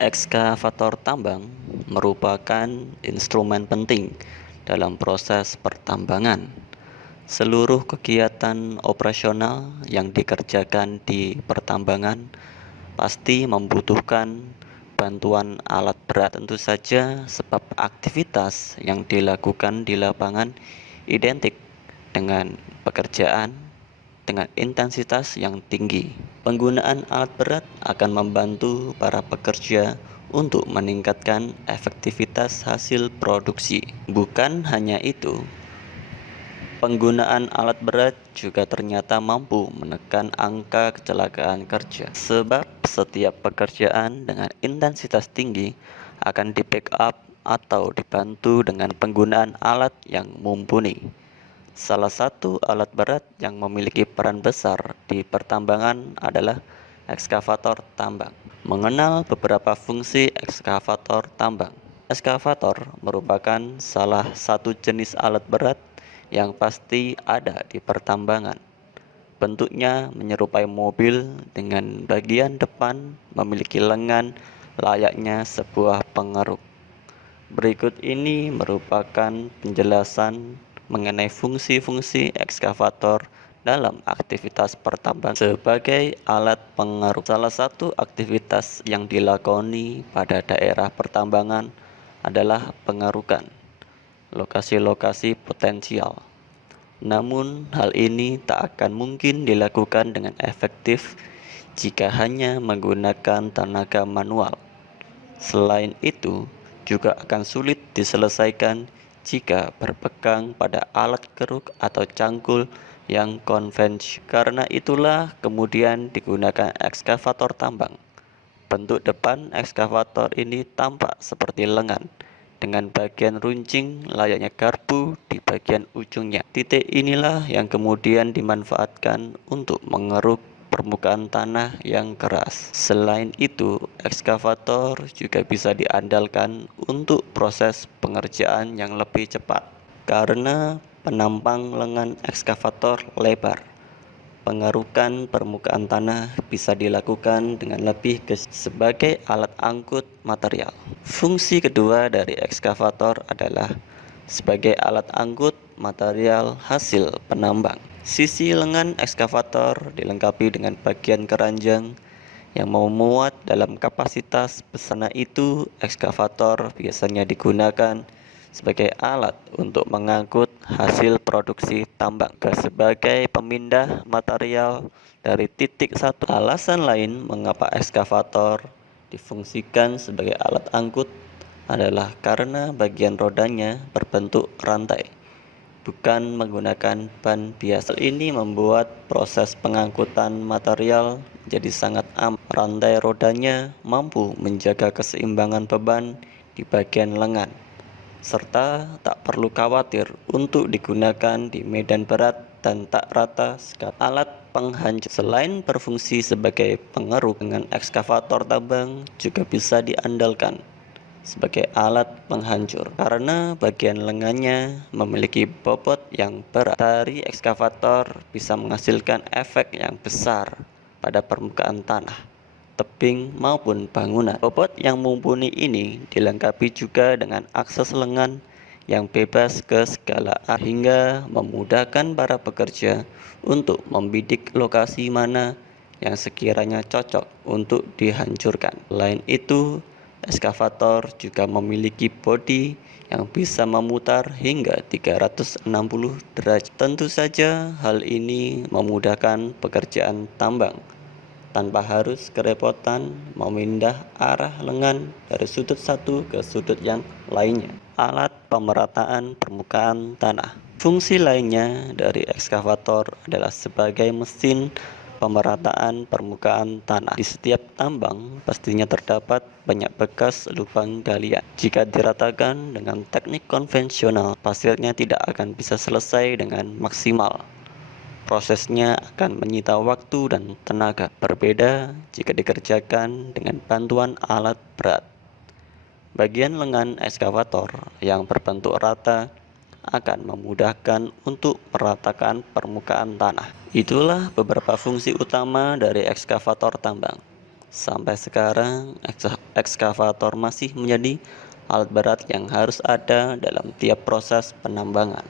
Ekskavator tambang merupakan instrumen penting dalam proses pertambangan. Seluruh kegiatan operasional yang dikerjakan di pertambangan pasti membutuhkan bantuan alat berat. Tentu saja, sebab aktivitas yang dilakukan di lapangan identik dengan pekerjaan dengan intensitas yang tinggi. Penggunaan alat berat akan membantu para pekerja untuk meningkatkan efektivitas hasil produksi. Bukan hanya itu, penggunaan alat berat juga ternyata mampu menekan angka kecelakaan kerja, sebab setiap pekerjaan dengan intensitas tinggi akan di-backup atau dibantu dengan penggunaan alat yang mumpuni. Salah satu alat berat yang memiliki peran besar di pertambangan adalah ekskavator tambang. Mengenal beberapa fungsi ekskavator tambang. Ekskavator merupakan salah satu jenis alat berat yang pasti ada di pertambangan. Bentuknya menyerupai mobil dengan bagian depan memiliki lengan layaknya sebuah pengeruk. Berikut ini merupakan penjelasan mengenai fungsi-fungsi ekskavator dalam aktivitas pertambangan sebagai alat pengeruk. Salah satu aktivitas yang dilakoni pada daerah pertambangan adalah pengerukan lokasi-lokasi potensial. Namun, hal ini tak akan mungkin dilakukan dengan efektif jika hanya menggunakan tenaga manual. Selain itu, juga akan sulit diselesaikan jika berpegang pada alat keruk atau cangkul yang konvensional. Karena itulah kemudian digunakan ekskavator tambang. Bentuk depan ekskavator ini tampak seperti lengan, dengan bagian runcing layaknya garpu di bagian ujungnya. Titik inilah yang kemudian dimanfaatkan untuk mengeruk permukaan tanah yang keras. Selain itu, ekskavator juga bisa diandalkan untuk proses pengerjaan yang lebih cepat karena penampang lengan ekskavator lebar. Pengerukan permukaan tanah bisa dilakukan dengan lebih sebagai alat angkut material. Fungsi kedua dari ekskavator adalah sebagai alat angkut material hasil penambang. Sisi lengan ekskavator dilengkapi dengan bagian keranjang yang memuat dalam kapasitas besar. Itu, ekskavator biasanya digunakan sebagai alat untuk mengangkut hasil produksi tambang sebagai pemindah material dari titik satu. Alasan lain mengapa ekskavator difungsikan sebagai alat angkut adalah karena bagian rodanya berbentuk rantai, bukan menggunakan ban biasa. Hal ini membuat proses pengangkutan material jadi sangat aman. Rantai rodanya mampu menjaga keseimbangan beban di bagian lengan, serta tak perlu khawatir untuk digunakan di medan berat dan tak rata sekali. Alat penghancur selain berfungsi sebagai pengeruk, dengan ekskavator tambang juga bisa diandalkan sebagai alat penghancur karena bagian lengannya memiliki bobot yang berat. Dari ekskavator bisa menghasilkan efek yang besar pada permukaan tanah, tebing maupun bangunan. Bobot yang mumpuni ini dilengkapi juga dengan akses lengan yang bebas ke segala arah hingga memudahkan para pekerja untuk membidik lokasi mana yang sekiranya cocok untuk dihancurkan. Selain itu, ekskavator juga memiliki bodi yang bisa memutar hingga 360 derajat. Tentu saja hal ini memudahkan pekerjaan tambang tanpa harus kerepotan memindah arah lengan dari sudut satu ke sudut yang lainnya. Alat pemerataan permukaan tanah. Fungsi lainnya dari ekskavator adalah sebagai mesin pemerataan permukaan tanah. Di setiap tambang pastinya terdapat banyak bekas lubang galian. Jika diratakan dengan teknik konvensional, hasilnya tidak akan bisa selesai dengan maksimal. Prosesnya akan menyita waktu dan tenaga. Berbeda jika dikerjakan dengan bantuan alat berat. Bagian lengan ekskavator yang berbentuk rata akan memudahkan untuk meratakan permukaan tanah. Itulah beberapa fungsi utama dari ekskavator tambang. Sampai sekarang, ekskavator masih menjadi alat berat yang harus ada dalam tiap proses penambangan.